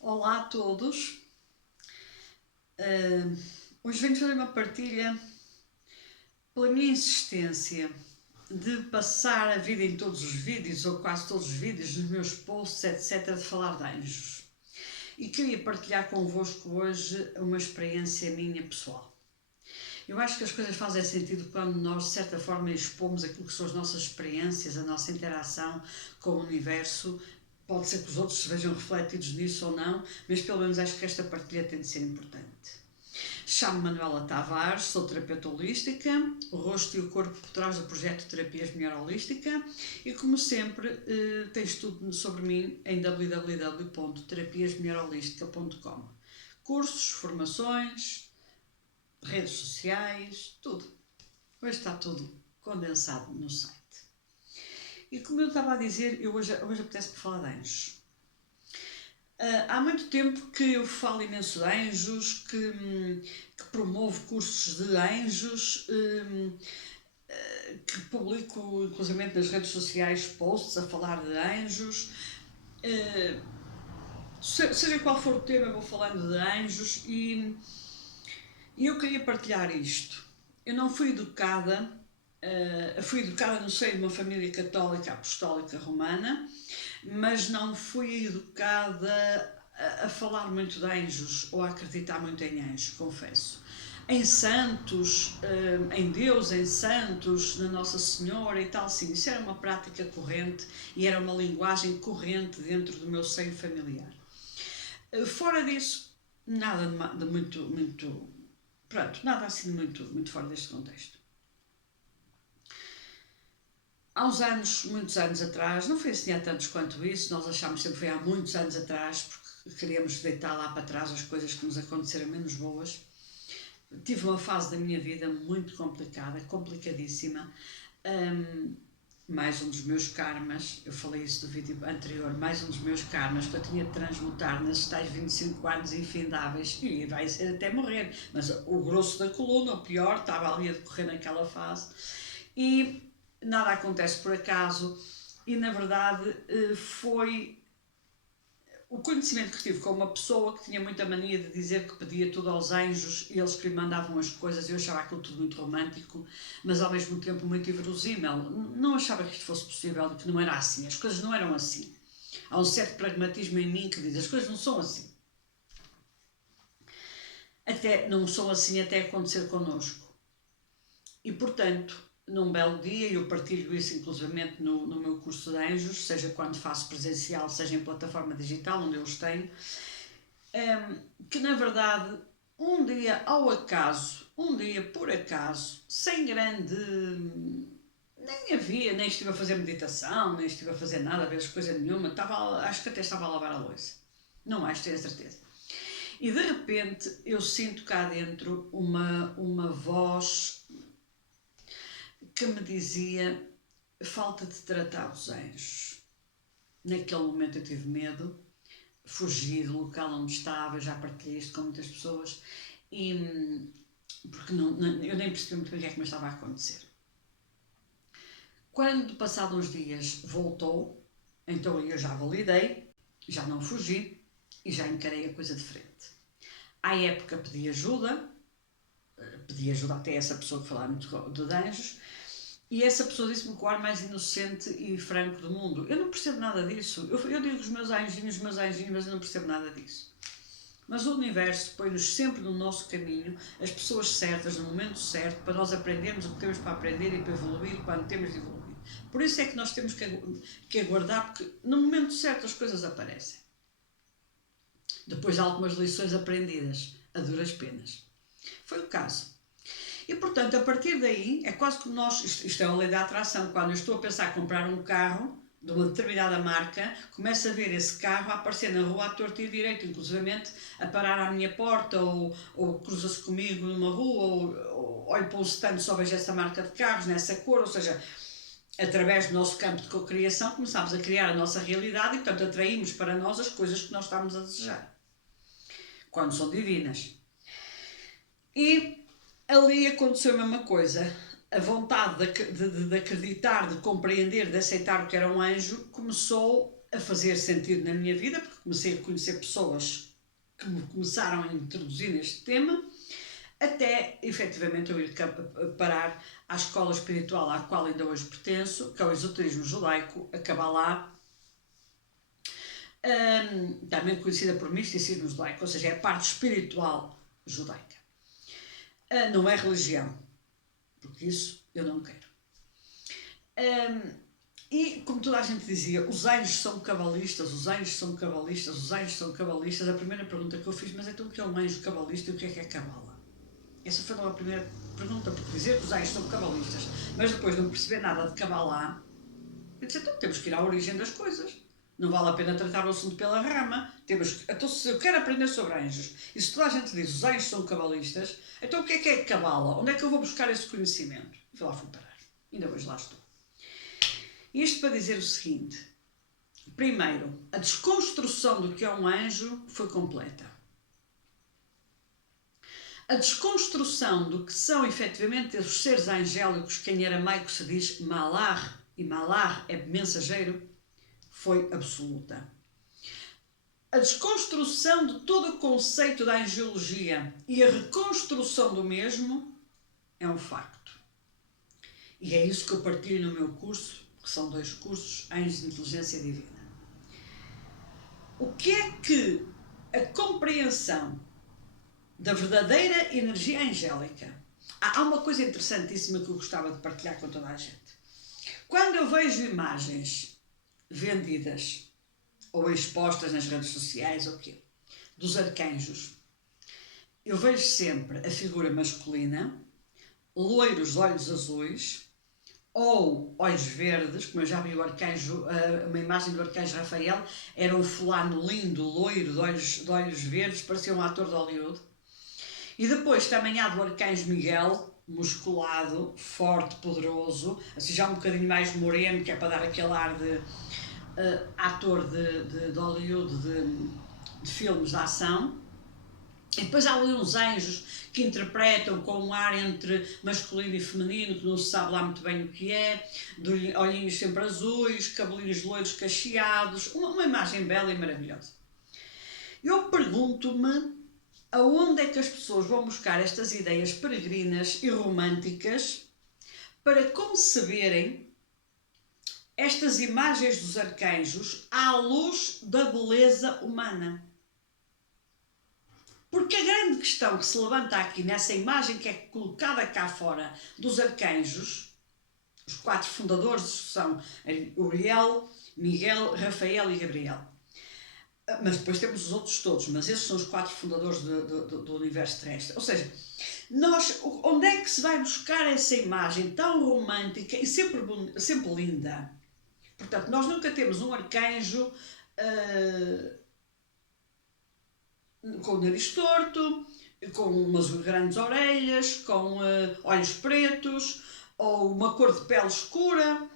Olá a todos. Hoje venho fazer uma partilha pela minha insistência de passar a vida em todos os vídeos, ou quase todos os vídeos, nos meus posts, etc., de falar de anjos. E queria partilhar convosco hoje uma experiência minha pessoal. Eu acho que as coisas fazem sentido quando nós, de certa forma, expomos aquilo que são as nossas experiências, a nossa interação com o universo. Pode ser que os outros se vejam refletidos nisso ou não, mas pelo menos acho que esta partilha tem de ser importante. Chamo-me Manuela Tavares, sou terapeuta holística, o rosto e o corpo por trás do projeto Terapias Melhor Holística e, como sempre, tens tudo sobre mim em www.terapiasmelhorholística.com. Cursos, formações, redes sociais, tudo. Hoje está tudo condensado no site. E como eu estava a dizer, hoje apetece-me falar de anjos. Há muito tempo que eu falo imenso de anjos, que promovo cursos de anjos, que publico inclusive nas redes sociais posts a falar de anjos. Seja qual for o tema, eu vou falando de anjos e eu queria partilhar isto. Eu não fui educada, fui educada no seio de uma família católica apostólica romana, mas não fui educada a falar muito de anjos ou a acreditar muito em anjos, confesso. Em santos, em Deus, em santos, na Nossa Senhora e tal, sim, isso era uma prática corrente e era uma linguagem corrente dentro do meu seio familiar. Fora disso, nada de muito, pronto, nada assim muito fora deste contexto. Há uns anos, muitos anos atrás, não foi assim há tantos quanto isso, nós achámos sempre que foi há muitos anos atrás, porque queríamos deitar lá para trás as coisas que nos aconteceram menos boas. Tive uma fase da minha vida muito complicada, complicadíssima. Mais um dos meus karmas, eu falei isso do vídeo anterior, mais um dos meus karmas que eu tinha de transmutar nesses tais 25 anos infindáveis, e vai ser até morrer, mas o grosso da coluna, o pior, estava ali a decorrer naquela fase. E nada acontece por acaso, e na verdade foi o conhecimento que tive com uma pessoa que tinha muita mania de dizer que pedia tudo aos anjos e eles que lhe mandavam as coisas. Eu achava aquilo tudo muito romântico, mas ao mesmo tempo muito inverosímil. Não achava que isto fosse possível, que não era assim. As coisas não eram assim. Há um certo pragmatismo em mim que diz as coisas não são assim. Até não são assim até acontecer connosco. E portanto, num belo dia, eu partilho isso inclusivamente no meu curso de anjos, seja quando faço presencial, seja em plataforma digital, onde eu os tenho, que na verdade, um dia ao acaso, um dia por acaso, sem grande. Nem estive a fazer meditação, nem estive a fazer nada, a ver coisa nenhuma, acho que até estava a lavar a louça. Não acho, tenho a certeza. E de repente eu sinto cá dentro uma voz que me dizia: falta de tratar os anjos. Naquele momento eu tive medo, fugi do local onde estava, já partilhei isto com muitas pessoas, porque eu nem percebi muito bem o que é que me estava a acontecer. Quando, passados uns dias, voltou, então eu já validei, já não fugi e já encarei a coisa de frente. À época pedi ajuda até a essa pessoa que falava muito de anjos, e essa pessoa disse-me com o ar mais inocente e franco do mundo: eu não percebo nada disso. Eu digo os meus anjinhos, mas eu não percebo nada disso. Mas o universo põe-nos sempre no nosso caminho as pessoas certas, no momento certo, para nós aprendermos o que temos para aprender e para evoluir quando temos de evoluir. Por isso é que nós temos que aguardar, porque no momento certo as coisas aparecem. Depois de algumas lições aprendidas, a duras penas. Foi o caso. E portanto, a partir daí, é quase como nós, isto é a lei da atração, quando eu estou a pensar em comprar um carro de uma determinada marca, começo a ver esse carro a aparecer na rua à torta e direito, inclusivamente a parar à minha porta, ou cruza-se comigo numa rua, ou olho para um stand, só vejo essa marca de carros, nessa cor, ou seja, através do nosso campo de cocriação, começamos a criar a nossa realidade e, portanto, atraímos para nós as coisas que nós estamos a desejar, quando são divinas. E ali aconteceu a mesma coisa. A vontade de acreditar, de compreender, de aceitar o que era um anjo, começou a fazer sentido na minha vida, porque comecei a conhecer pessoas que me começaram a introduzir neste tema, até efetivamente eu ir parar à escola espiritual à qual ainda hoje pertenço, que é o esoterismo judaico, a Kabbalah, também conhecida por misticismo judaico, ou seja, é a parte espiritual judaica. Não é religião, porque isso eu não quero. E como toda a gente dizia, os anjos são cabalistas, os anjos são cabalistas, os anjos são cabalistas. A primeira pergunta que eu fiz, mas então o que é um anjo cabalista e o que é cabala? Essa foi logo a primeira pergunta, porque dizer que os anjos são cabalistas, mas depois não perceber nada de Kabbalah, eu disse, então temos que ir à origem das coisas. Não vale a pena tratar o assunto pela rama. Então, se eu quero aprender sobre anjos, e se toda a gente diz os anjos são cabalistas, então o que é Kabbalah? Onde é que eu vou buscar esse conhecimento? E lá fui parar. Ainda hoje lá estou. Isto para dizer o seguinte. Primeiro, a desconstrução do que é um anjo foi completa. A desconstrução do que são efetivamente os seres angélicos, que em aramaico se diz malar, e malar é mensageiro, foi absoluta. A desconstrução de todo o conceito da angiologia e a reconstrução do mesmo é um facto. E é isso que eu partilho no meu curso, que são 2 cursos, Anjos de Inteligência Divina. O que é que a compreensão da verdadeira energia angélica... Há uma coisa interessantíssima que eu gostava de partilhar com toda a gente. Quando eu vejo imagens vendidas ou expostas nas redes sociais, ou quê, dos arcanjos, eu vejo sempre a figura masculina, loiros, olhos azuis, ou olhos verdes, como eu já vi o arcanjo, uma imagem do arcanjo Rafael, era um fulano lindo, loiro, de olhos verdes, parecia um ator de Hollywood. E depois também há do arcanjo Miguel, musculado, forte, poderoso, assim já um bocadinho mais moreno, que é para dar aquele ar de ator de Hollywood, de filmes de ação. E depois há ali uns anjos que interpretam com um ar entre masculino e feminino, que não se sabe lá muito bem o que é, de olhinhos sempre azuis, cabelinhos loiros cacheados, uma imagem bela e maravilhosa. Eu pergunto-me aonde é que as pessoas vão buscar estas ideias peregrinas e românticas para conceberem estas imagens dos arcanjos à luz da beleza humana. Porque a grande questão que se levanta aqui nessa imagem que é colocada cá fora dos arcanjos, os 4 fundadores são Uriel, Miguel, Rafael e Gabriel. Mas depois temos os outros todos, mas esses são os 4 fundadores do universo terrestre. Ou seja, onde é que se vai buscar essa imagem tão romântica e sempre linda? Portanto, nós nunca temos um arcanjo com o nariz torto, com umas grandes orelhas, com olhos pretos, ou uma cor de pele escura,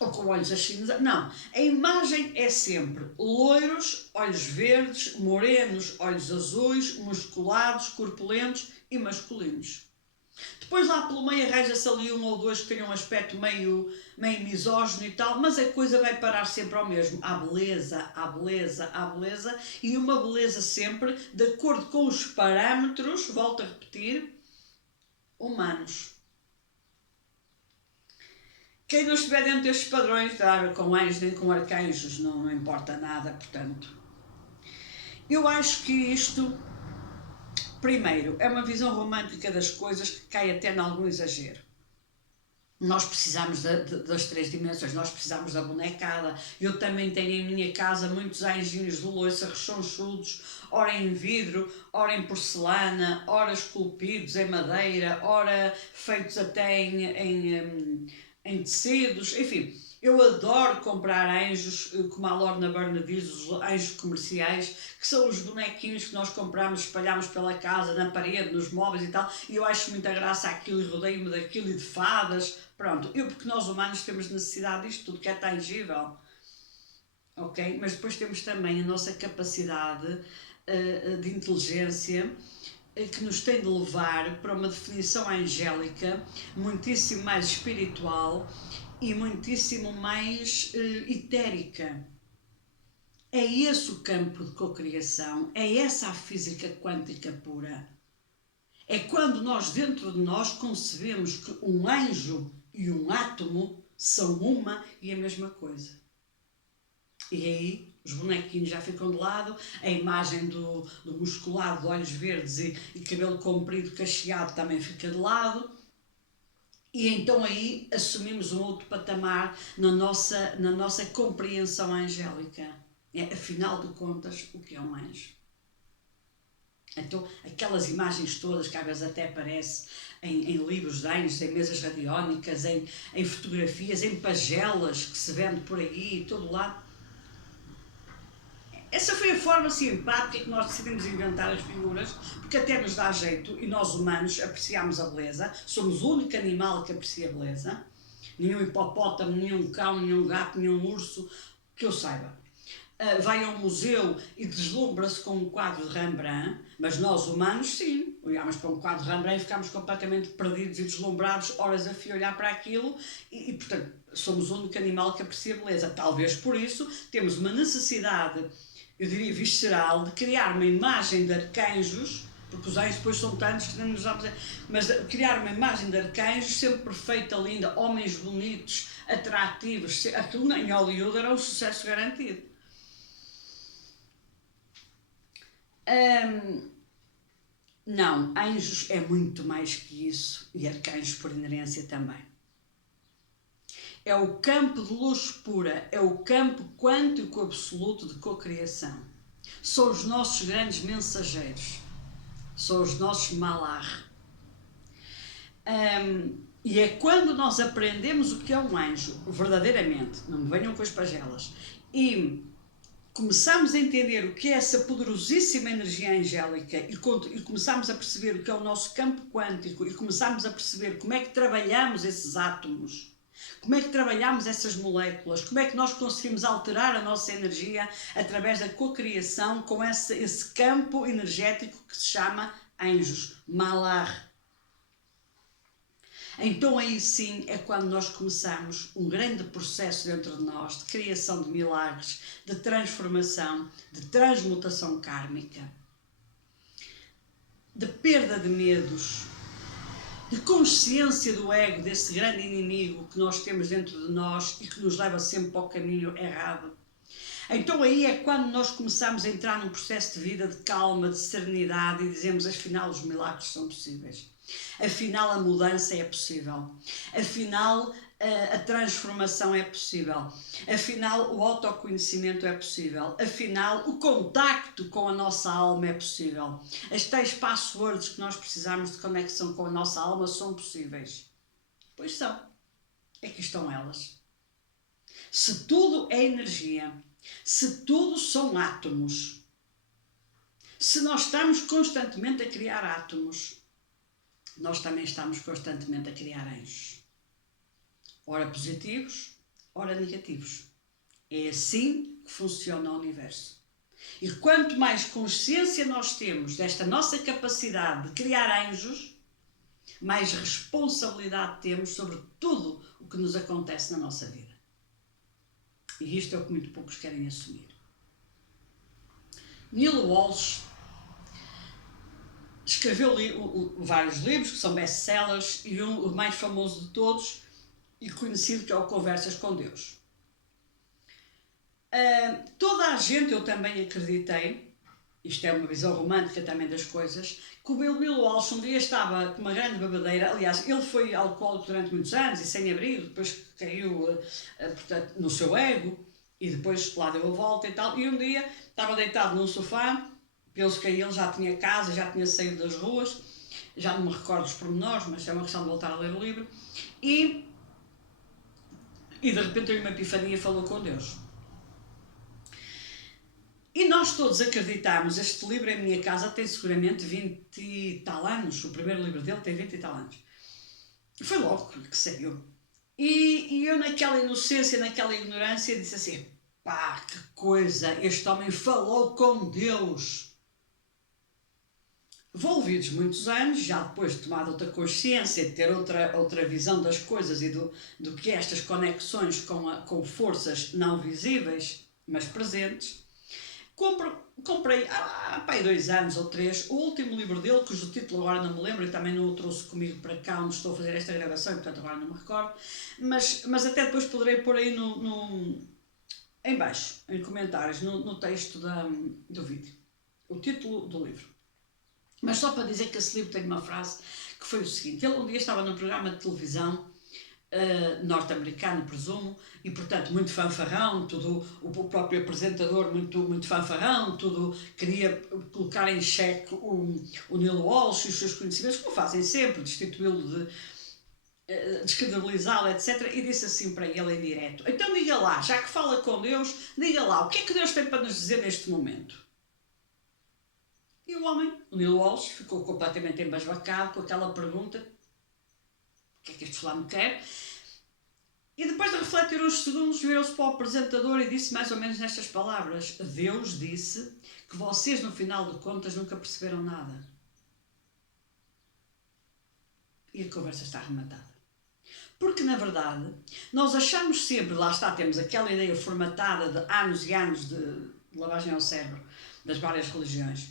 ou com olhos acinzados. Não, a imagem é sempre loiros, olhos verdes, morenos, olhos azuis, musculados, corpulentos e masculinos. Depois lá pelo meio arranja-se ali 1 ou 2 que tenham um aspecto meio misógino e tal, mas a coisa vai parar sempre ao mesmo. Há beleza, há beleza, há beleza, e uma beleza sempre de acordo com os parâmetros, volto a repetir, humanos. Quem não estiver dentro destes padrões, com anjos nem com arcanjos, não importa nada, portanto. Eu acho que isto... Primeiro, é uma visão romântica das coisas que cai até em algum exagero. Nós precisamos das 3 dimensões, nós precisamos da bonecada. Eu também tenho em minha casa muitos anjinhos de louça rechonchudos, ora em vidro, ora em porcelana, ora esculpidos em madeira, ora feitos até em tecidos, enfim. Eu adoro comprar anjos, como a Lorna Burner diz, os anjos comerciais, que são os bonequinhos que nós compramos, espalhamos pela casa, na parede, nos móveis e tal, e eu acho muita graça aquilo e rodeio-me daquilo e de fadas, pronto. Porque nós humanos temos necessidade disto, tudo que é tangível, ok? Mas depois temos também a nossa capacidade de inteligência, que nos tem de levar para uma definição angélica muitíssimo mais espiritual e muitíssimo mais etérica. É esse o campo de cocriação, é essa a física quântica pura. É quando nós, dentro de nós, concebemos que um anjo e um átomo são uma e a mesma coisa. E aí os bonequinhos já ficam de lado, a imagem do musculado de olhos verdes e cabelo comprido cacheado também fica de lado. E então aí assumimos um outro patamar na nossa compreensão angélica. Afinal de contas, o que é um anjo? Então, aquelas imagens todas que às vezes até aparecem em livros de anjos, em mesas radiónicas, em fotografias, em pagelas que se vende por aí, todo lado. Essa foi a forma simpática que nós decidimos inventar as figuras, porque até nos dá jeito, e nós humanos apreciamos a beleza, somos o único animal que aprecia a beleza. Nenhum hipopótamo, nenhum cão, nenhum gato, nenhum urso, que eu saiba. Vai a um museu e deslumbra-se com um quadro de Rembrandt, mas nós humanos, sim, olhamos para um quadro de Rembrandt e ficamos completamente perdidos e deslumbrados, horas a fio olhar para aquilo, e portanto, somos o único animal que aprecia a beleza. Talvez por isso temos uma necessidade, eu diria visceral, de criar uma imagem de arcanjos, porque os anjos depois são tantos que nem nos vamos dizer, mas criar uma imagem de arcanjos sempre perfeita, linda, homens bonitos, atrativos. Aquilo em Hollywood era um sucesso garantido. Não, anjos é muito mais que isso, e arcanjos por inerência também. É o campo de luz pura, é o campo quântico absoluto de cocriação. São os nossos grandes mensageiros, são os nossos malar. E é quando nós aprendemos o que é um anjo, verdadeiramente, não me venham com as pagelas, e começamos a entender o que é essa poderosíssima energia angélica e começamos a perceber o que é o nosso campo quântico e começamos a perceber como é que trabalhamos esses átomos, como é que trabalhamos essas moléculas, como é que nós conseguimos alterar a nossa energia através da cocriação com esse campo energético que se chama anjos, malar. Então aí sim é quando nós começamos um grande processo dentro de nós de criação de milagres, de transformação, de transmutação kármica, de perda de medos, de consciência do ego, desse grande inimigo que nós temos dentro de nós e que nos leva sempre para o caminho errado. Então aí é quando nós começamos a entrar num processo de vida de calma, de serenidade e dizemos, afinal, os milagres são possíveis. Afinal, a mudança é possível. Afinal, a transformação é possível. Afinal, o autoconhecimento é possível. Afinal, o contacto com a nossa alma é possível. As tais passwords que nós precisamos de conexão com a nossa alma são possíveis. Pois são. Aqui estão elas. Se tudo é energia, se tudo são átomos, se nós estamos constantemente a criar átomos, nós também estamos constantemente a criar anjos. Ora positivos, ora negativos. É assim que funciona o universo. E quanto mais consciência nós temos desta nossa capacidade de criar anjos, mais responsabilidade temos sobre tudo o que nos acontece na nossa vida. E isto é o que muito poucos querem assumir. Neil Walsh escreveu vários livros que são best-sellers e o mais famoso de todos e conhecido que é o Conversas com Deus. Toda a gente, eu também acreditei, isto é uma visão romântica também das coisas, que o Neil Walsh um dia estava com uma grande babadeira, aliás, ele foi alcoólico durante muitos anos e sem abrigo, depois caiu portanto, no seu ego e depois lá deu a volta e tal, e um dia estava deitado num sofá, penso que ele já tinha casa, já tinha saído das ruas, já não me recordo os pormenores, mas é uma questão de voltar a ler o livro, e de repente teve uma epifania e falou com Deus. E nós todos acreditámos, este livro em minha casa tem seguramente 20 e tal anos, o primeiro livro dele tem 20 e tal anos. Foi logo que saiu. E eu naquela inocência, naquela ignorância, disse assim, pá, que coisa, este homem falou com Deus. Envolvidos muitos anos, já depois de tomar outra consciência, de ter outra visão das coisas e do que é estas conexões com forças não visíveis, mas presentes, comprei há 2 anos ou 3 o último livro dele, cujo título agora não me lembro e também não o trouxe comigo para cá onde estou a fazer esta gravação, portanto agora não me recordo, mas até depois poderei pôr aí em baixo, em comentários, no texto do vídeo, o título do livro. Mas só para dizer que esse livro tem uma frase que foi o seguinte: ele um dia estava num programa de televisão norte-americano, presumo, e portanto muito fanfarrão, tudo, o próprio apresentador muito fanfarrão, tudo queria colocar em xeque o Neil Walsh e os seus conhecimentos, como fazem sempre, destituí-lo descredibilizá-lo, etc. E disse assim para ele em direto: então diga lá, já que fala com Deus, diga lá, o que é que Deus tem para nos dizer neste momento? E o homem, o Neil Walsh, ficou completamente embasbacado com aquela pergunta: o que é que este fulano quer? E depois de refletir uns segundos, virou-se para o apresentador e disse mais ou menos nestas palavras: Deus disse que vocês, no final de contas, nunca perceberam nada. E a conversa está arrematada. Porque, na verdade, nós achamos sempre, lá está, temos aquela ideia formatada de anos e anos de lavagem ao cérebro das várias religiões,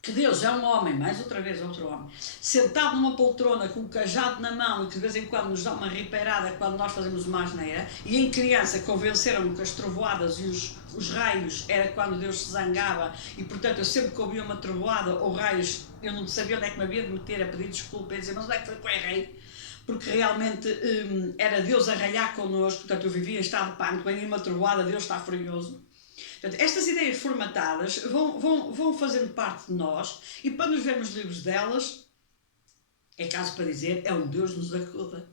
que Deus é um homem, mais outra vez outro homem, sentado numa poltrona com um cajado na mão e que de vez em quando nos dá uma ripeirada quando nós fazemos uma asneira, e em criança convenceram-me que as trovoadas e os raios era quando Deus se zangava, e portanto eu sempre que ouvia uma trovoada ou raios eu não sabia onde é que me havia de meter a pedir desculpa e dizer: mas onde é que foi que eu errei? Porque realmente era Deus a ralhar connosco, portanto eu vivia em estado de pânico, vem uma trovoada, Deus está furioso. Portanto, estas ideias formatadas vão fazendo parte de nós, e para nos vermos livres delas, é caso para dizer, é um Deus nos acuda.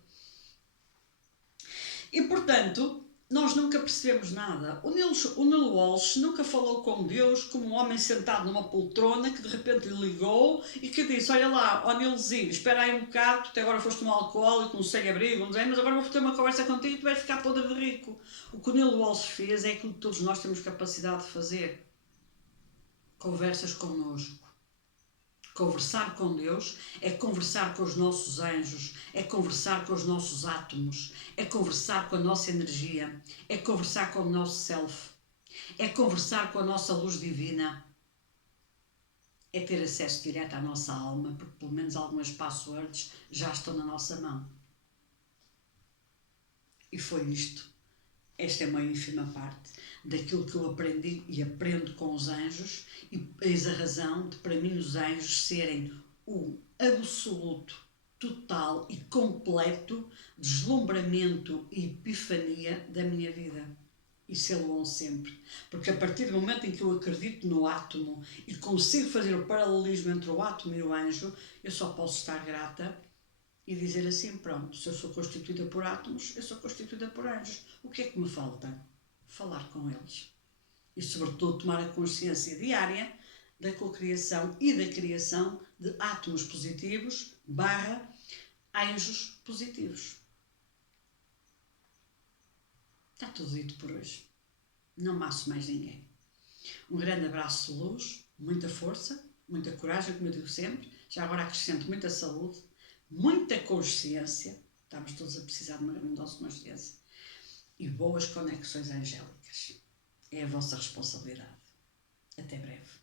E portanto, nós nunca percebemos nada. O Neil Walsh nunca falou com Deus como um homem sentado numa poltrona que de repente lhe ligou e que disse: olha lá, ó Neilzinho, espera aí um bocado, tu até agora foste um alcoólico, um sem-abrigo, mas agora vou ter uma conversa contigo e tu vais ficar podre de rico. O que o Neil Walsh fez é aquilo que todos nós temos capacidade de fazer: conversas connosco. Conversar com Deus é conversar com os nossos anjos, é conversar com os nossos átomos, é conversar com a nossa energia, é conversar com o nosso self, é conversar com a nossa luz divina, é ter acesso direto à nossa alma, porque pelo menos algumas passwords já estão na nossa mão. E foi isto. Esta é uma ínfima parte daquilo que eu aprendi e aprendo com os anjos, e eis a razão de, para mim, os anjos serem o absoluto, total e completo deslumbramento e epifania da minha vida. E sê-lo sempre. Porque a partir do momento em que eu acredito no átomo e consigo fazer o paralelismo entre o átomo e o anjo, eu só posso estar grata e dizer assim: pronto, se eu sou constituída por átomos, eu sou constituída por anjos. O que é que me falta? Falar com eles. E sobretudo tomar a consciência diária da cocriação e da criação de átomos positivos / anjos positivos. Está tudo dito por hoje. Não maço mais ninguém. Um grande abraço de luz, muita força, muita coragem, como eu digo sempre. Já agora acrescento muita saúde, muita consciência, estamos todos a precisar de uma grande dose de consciência, e boas conexões angélicas. É a vossa responsabilidade. Até breve.